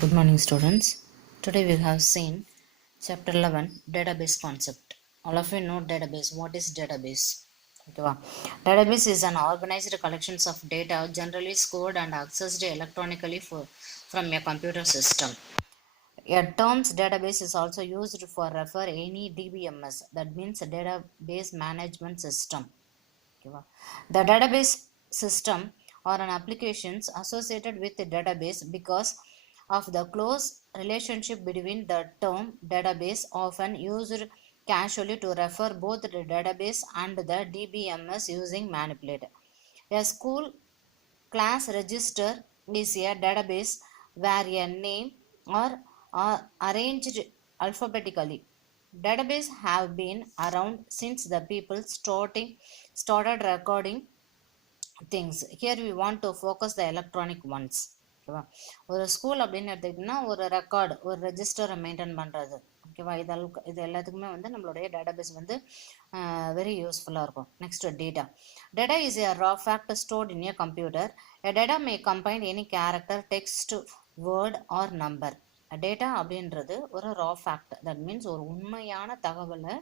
Good morning, students. Today we have seen chapter 11 database concept. All of you know database. What is database? Okay, wow. Database is an organized collections of data generally stored and accessed electronically from a computer system. A terms database is also used for refer any DBMS, that means database management system. Okay, wow. The database system or an applications associated with the database because of the close relationship between the term database often used casually to refer both the database and the DBMS using manipulate. A school class register is a database where a name are arranged alphabetically. Database have been around since the people started recording things. Here we want to focus the electronic ones. ஓகேவா, ஒரு school அப்படின்னு எடுத்துக்கிட்டிங்கன்னா ஒரு record ஒரு ரெஜிஸ்டரை maintain பண்ணுறது. ஓகேவா, இது எல்லாத்துக்குமே வந்து நம்மளுடைய டேட்டாபேஸ் வந்து வெரி யூஸ்ஃபுல்லாக இருக்கும். Next data. Data is a raw fact stored in a computer. A data may combine any character, text, word or number. Data அப்படின்றது ஒரு ரா ஃபேக்ட், தட் மீன்ஸ் ஒரு உண்மையான தகவலை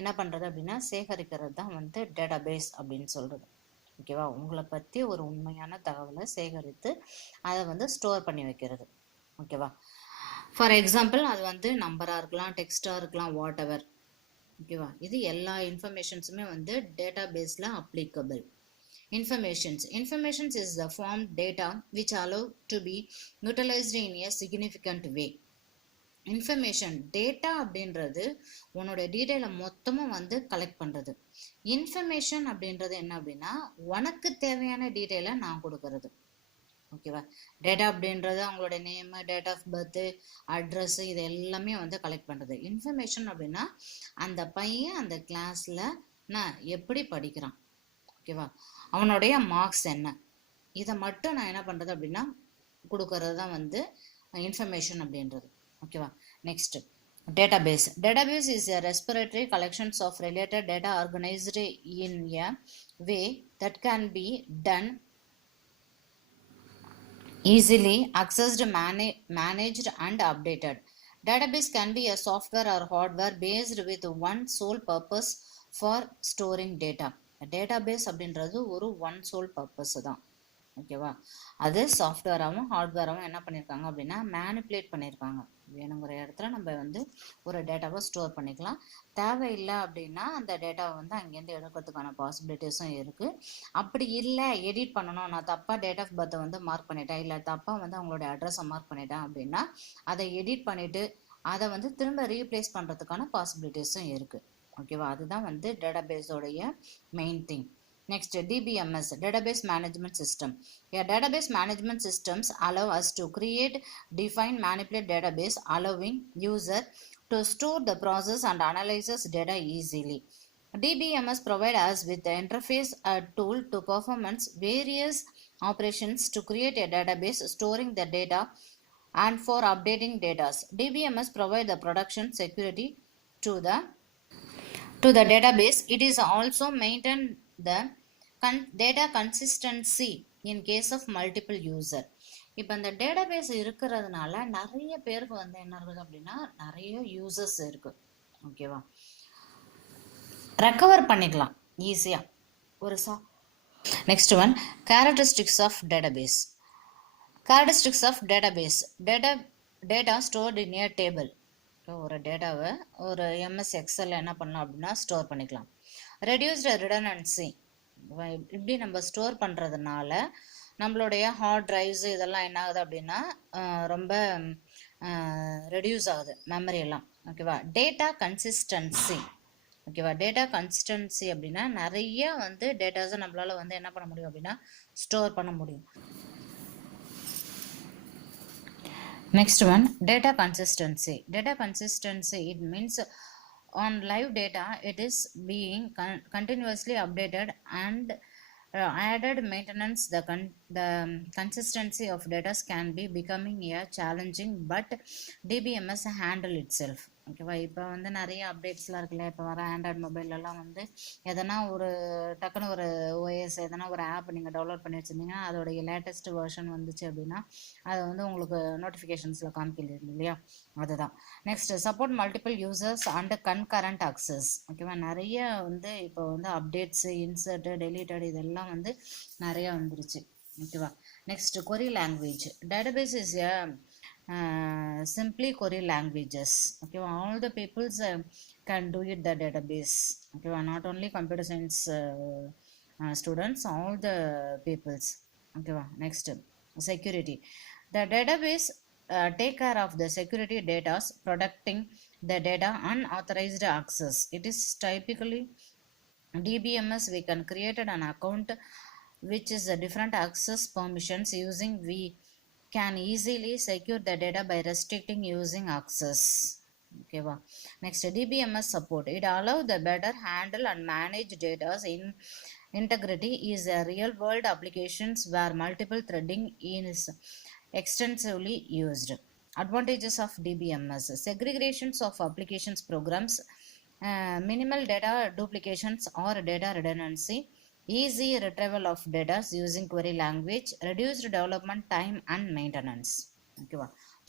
என்ன பண்ணுறது அப்படின்னா சேகரிக்கிறது தான் வந்து டேட்டாபேஸ் அப்படின்னு சொல்கிறது. ஓகேவா, உங்களை பற்றி ஒரு உண்மையான தகவலை சேகரித்து அதை வந்து ஸ்டோர் பண்ணி வைக்கிறது. ஓகேவா, ஃபார் எக்ஸாம்பிள் அது வந்து நம்பராக இருக்கலாம், டெக்ஸ்டாக இருக்கலாம், வாட் எவர். ஓகேவா, இது எல்லா இன்ஃபர்மேஷன்ஸுமே வந்து டேட்டா பேஸில் applicable. Informations is the form data which allow to be utilized in a significant way. Information data அப்படின்றது உன்னோட டீட்டெயிலை மொத்தமும் வந்து கலெக்ட் பண்ணுறது. இன்ஃபர்மேஷன் அப்படின்றது என்ன அப்படின்னா உனக்கு தேவையான டீட்டெயிலை நான் கொடுக்கறது. ஓகேவா, டேட்டா அப்படின்றது அவங்களோட name, date of birth, address, இது எல்லாமே வந்து கலெக்ட் பண்ணுறது. இன்ஃபர்மேஷன் அப்படின்னா அந்த பையன் அந்த கிளாஸில் நான் எப்படி படிக்கிறான், ஓகேவா, அவனுடைய மார்க்ஸ் என்ன, இதை மட்டும் நான் என்ன பண்ணுறது அப்படின்னா கொடுக்கறது தான் வந்து இன்ஃபர்மேஷன் அப்படின்றது. ஓகேவா, next database. Database is a respiratory collections of related data organized in a way that can be done easily accessed, managed and updated. Database can be a software or hardware based with one sole purpose for storing data. Database அப்படின்றது ஒரு one soul purpose தான். ஓகேவா, அது சாஃப்ட்வேராகவும் ஹார்ட்வேராகவும் என்ன பண்ணியிருக்காங்க அப்படின்னா manipulate பண்ணியிருக்காங்க. வேணுங்கிற இடத்துல நம்ம வந்து ஒரு டேட்டாவை ஸ்டோர் பண்ணிக்கலாம். தேவையில்லை அப்படின்னா அந்த டேட்டாவை வந்து அங்கேருந்து எடுக்கிறதுக்கான பாசிபிலிட்டிஸும் இருக்குது. அப்படி இல்லை எடிட் பண்ணணும், நான் தப்பாக டேட் ஆஃப் பர்த்தை வந்து மார்க் பண்ணிட்டேன், இல்லை தப்பாக வந்து அவங்களோட அட்ரஸை மார்க் பண்ணிட்டேன் அப்படின்னா அதை எடிட் பண்ணிவிட்டு அதை வந்து திரும்ப ரீப்ளேஸ் பண்ணுறதுக்கான பாசிபிலிட்டிஸும் இருக்குது. ஓகேவா, அதுதான் வந்து டேட்டாபேஸோடைய main thing. Next, DBMS, Database Management System. A database management systems allow us to create, define, manipulate database, allowing user to store the process and analyzes data easily. DBMS provide us with the interface, a tool to performance various operations to create a database, storing the data and for updating data. DBMS provide the production security to the database. It is also maintain the data consistency in case of multiple user. இப்போ இந்த database இருக்கிறதுனால நிறைய பேருக்கு வந்து என்ன இருக்குது அப்படின்னா நிறைய யூசர்ஸ் இருக்கு. ஓகேவா, ரெக்கவர் பண்ணிக்கலாம் ஈஸியாக ஒரு next one characteristics of database. Characteristics of database. Data stored in a table. ஒரு டேட்டாவை ஒரு எம்எஸ் எக்ஸல் என்ன பண்ணலாம் அப்படின்னா ஸ்டோர் பண்ணிக்கலாம். Reduced redundancy. இப்படி நம்ம ஸ்டோர் பண்ணுறதுனால நம்மளுடைய ஹார்ட் டிரைவ்ஸ் இதெல்லாம் என்ன ஆகுது அப்படின்னா ரொம்ப ரெடியூஸ் ஆகுது மெமரி எல்லாம். ஓகேவா, டேட்டா கன்சிஸ்டன்சி. ஓகேவா, டேட்டா கன்சிஸ்டன்சி அப்படின்னா நிறைய வந்து டேட்டாஸை நம்மளால வந்து என்ன பண்ண முடியும் அப்படின்னா ஸ்டோர் பண்ண முடியும். Next one, data consistency. Data consistency, it means on live data it is being continuously updated and added maintenance. The the consistency of data can be becoming a challenging, but DBMS handle itself. ஓகேவா, இப்போ வந்து நிறைய அப்டேட்ஸ்லாம் இருக்குல்ல. இப்போ வர Android மொபைல்லலாம் வந்து எதனா ஒரு டக்குன்னு ஒரு ஓஎஸ் எதனா ஒரு ஆப் நீங்கள் டவுன்லோட் பண்ணி வச்சுருந்தீங்கன்னா அதோடைய லேட்டஸ்ட் வெர்ஷன் வந்துச்சு அப்படின்னா அது வந்து உங்களுக்கு நோட்டிஃபிகேஷன்ஸில் காமிக்கிறது இல்லையா, அதுதான். Next, support multiple users and concurrent access. ஓகேவா, நிறைய வந்து இப்போ வந்து அப்டேட்ஸு, இன்சர்ட்டு, டெலீட்டட் இதெல்லாம் வந்து நிறைய வந்துருச்சு. ஓகேவா, next, query language. Database is a simply query languages. Okay, all the peoples can do it, the database. Okay, not only computer science students, all the peoples. Okay, next, security. The database take care of the security data, protecting the data unauthorized access. It is typically DBMS. We can create an account which is a different access permissions using. We can easily secure the data by restricting using access. Okay, wow. Next, DBMS support. It allows the better handle and manage data in integrity is a real world applications where multiple threading is extensively used. Advantages of DBMS: segregations of applications programs, minimal data duplications or data redundancy, easy retrieval of data using query language, reduced development time and maintenance. Okay,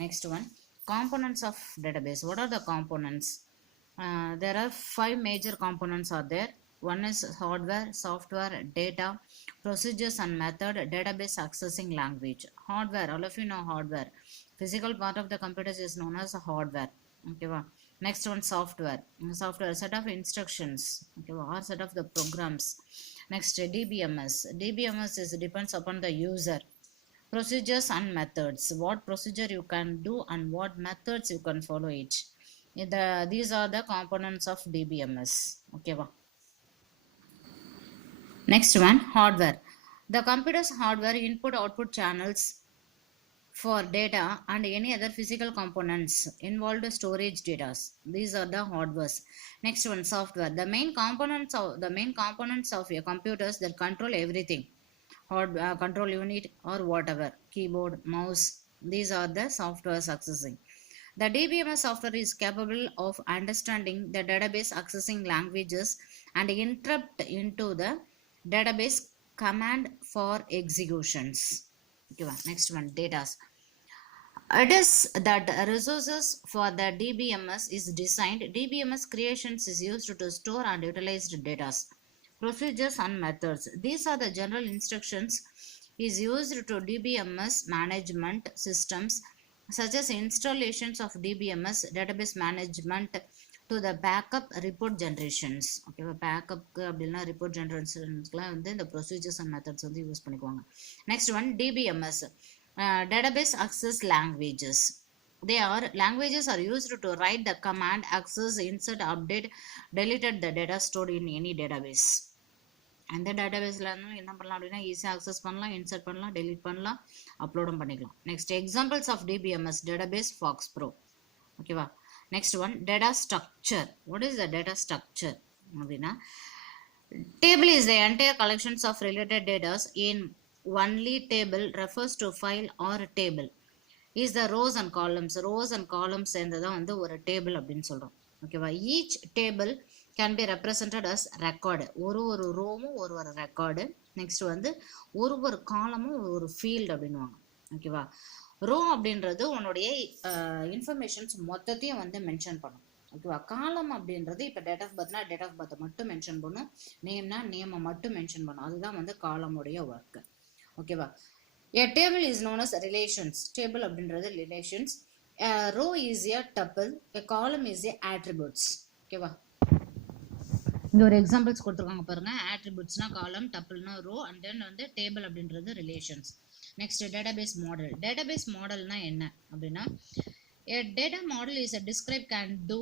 next one, components of database. What are the components? There are 5 major components are there. One is hardware, software, data, procedures and method, database accessing language. Hardware, all of you know hardware. Physical part of the computers is known as hardware. Okay, next one, software. Software, set of instructions, okay, or set of the programs. Next, DBMS. DBMS is depends upon the user. Procedures and methods. What procedure you can do and what methods you can follow it. These are the components of DBMS. Okay, next one, hardware. The computer's hardware, input output channels for data and any other physical components involved storage data. These are the hardwares. Next one, software. The main components of your computers that control everything. Control unit or whatever, keyboard, mouse. These are the softwares accessing. The DBMS software is capable of understanding the database accessing languages and interrupt into the database command for executions. Okay, next one, data. It is that resources for the DBMS is designed. DBMS creations is used to store and utilize data. Procedures and methods. These are the general instructions is used to DBMS management systems such as installations of DBMS database management to the backup report generations. Okay, backup அப்படினா report generationsலாம் வந்து இந்த procedures and methods வந்து use பண்ணிக்குவாங்க. Next one, DBMS database access languages. Languages are used to write the command, access, insert, update, deleted the data stored in any database. அந்த டேட்டாபேஸில் இருந்து என்ன பண்ணலாம் அப்படின்னா ஈஸியாக அக்சஸ் பண்ணலாம், இன்சர்ட் பண்ணலாம், டெலிட் பண்ணலாம், அப்லோடும் பண்ணிக்கலாம். Next, examples of DBMS. Database FoxPro. ஓகேவா, next one, data structure. What is the data structure அப்படின்னா, table is the entire collections of related datas in only table refers to file or table. Is the rows and columns சேர்ந்ததான் வந்து ஒரு table அப்படின்னு சொல்கிறோம். ஓகேவா, each table can be represented as record. ஒரு ரோவும் ஒரு ரெக்கார்டு. நெக்ஸ்ட் வந்து ஒரு காலமும் ஒரு ஃபீல்டு அப்படின்வாங்க. ஓகேவா, ரோ அப்படின்றது உன்னுடைய இன்ஃபர்மேஷன்ஸ் மொத்தத்தையும் வந்து மென்ஷன் பண்ணும். ஓகேவா, காலம் அப்படின்றது இப்போ டேட் ஆஃப் பர்த்னா டேட் ஆஃப் பர்த்தை மட்டும் மென்ஷன் பண்ணும், நேம்னா நேமை மட்டும் மென்ஷன் பண்ணும். அதுதான் வந்து காலமுடைய ஒர்க்கு. ஓகேவா, a table is known as relations. Table அப்படின்றது relations. Row is a tuple, a column is a attributes. ஓகேவா, இங்கே ஒரு எக்ஸாம்பிள்ஸ் கொடுத்துருக்காங்க பாருங்க. ஆட்ரிபியூட்ஸ்னா காலம், டப்பிள்னா ரோ, அண்ட் தென் வந்து டேபிள் அப்படின்றது relations. Next, database model. Database மாடல்னா என்ன அப்படின்னா, a data model is a describe can do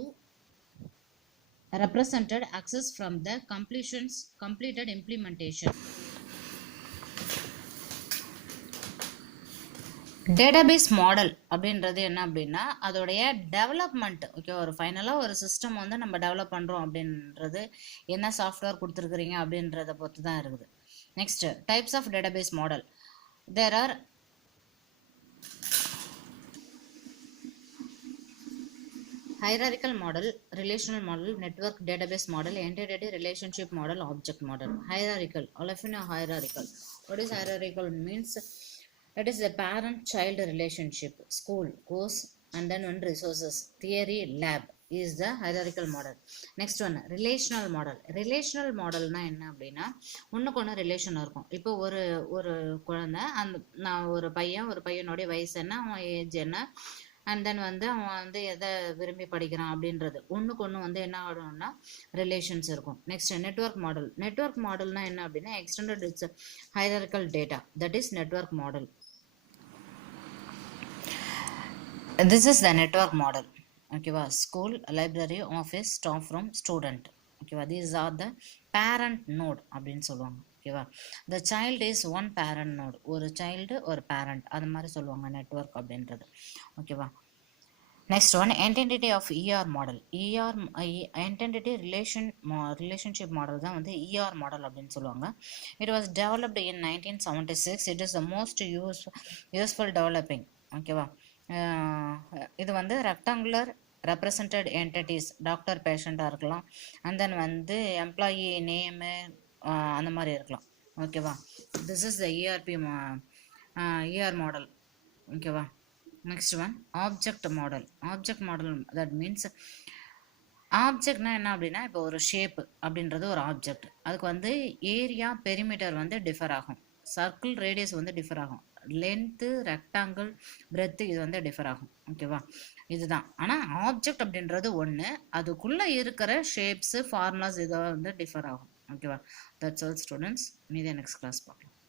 represented access from the completed implementation. Database model அப்படின்றது என்ன அப்படின்னா அதோடைய டெவலப்மெண்ட். ஓகே, ஒரு ஃபைனலாக ஒரு சிஸ்டம் வந்து நம்ம டெவலப் பண்ணுறோம் அப்படின்றது என்ன சாஃப்ட்வேர் கொடுத்துருக்குறீங்க அப்படின்றத பொறுத்து தான் இருக்குது. Next, types of database model. there are hierarchical model, relational model, network database model, entity relationship model, object model. Hierarchical. All of you know hierarchical. What is hierarchical means? That is the parent-child relationship. School, course, and then one resources. Theory, lab is the hierarchical model. Next one, relational model. Relational modelனா என்ன அப்படின்னா ஒன்றுக்கு ஒன்று relation இருக்கும். இப்போ ஒரு ஒரு குழந்தை நான் ஒரு பையனுடைய வயசு என்ன, அவன் ஏஜ் என்ன, அண்ட் தென் வந்து அவன் வந்து எதை விரும்பி படிக்கிறான் அப்படின்றது ஒன்றுக்கு ஒன்று வந்து என்ன ஆகணும்னா ரிலேஷன்ஸ் இருக்கும். Next network model. நெட்வொர்க் மாடல்னா என்ன அப்படின்னா extended it's hierarchical data, that is network model. This is the network model. ஓகேவா, school, library, office, staff room, student. ஓகேவா, these are the parent node அப்படின்னு சொல்லுவாங்க. ஓகேவா, the child is one parent node, ஒரு child ஒரு parent, அது மாதிரி சொல்லுவாங்க நெட்வொர்க் அப்படின்றது. ஓகேவா, next one entity of ER model. Entity relationship model தான் வந்து இஆர் மாடல் அப்படின்னு சொல்லுவாங்க. It was developed in 1976. It is the most useful developing. ஓகேவா, இது வந்து ரெக்டாங்குலர் ரெப்ரசன்டட் என்டிட்டிஸ், டாக்டர் பேஷண்ட்டாக இருக்கலாம், அண்ட் தென் வந்து எம்ப்ளாயி நேமு அந்த மாதிரி இருக்கலாம். ஓகேவா, this is the ER model. ஓகேவா, next one object model. Object model that means ஆப்ஜெக்ட்னா என்ன அப்படின்னா இப்போ ஒரு ஷேப் அப்படின்றது ஒரு ஆப்ஜெக்ட், அதுக்கு வந்து ஏரியா பெரிமீட்டர் வந்து டிஃபர் ஆகும், சர்க்கிள் ரேடியஸ் வந்து டிஃபர் ஆகும், லென்த்து, ரெக்டாங்கிள், பிரெத்து இது வந்து டிஃபர் ஆகும். ஓகேவா, இதுதான். ஆனால் ஆப்ஜெக்ட் அப்படின்றது ஒன்று, அதுக்குள்ளே இருக்கிற ஷேப்ஸு ஃபார்முலாஸ் இதை வந்து டிஃபர் ஆகும். ஓகேவா, தட்ஸ் ஆல் ஸ்டூடெண்ட்ஸ். மீதி நெக்ஸ்ட் கிளாஸ் பார்க்கலாம்.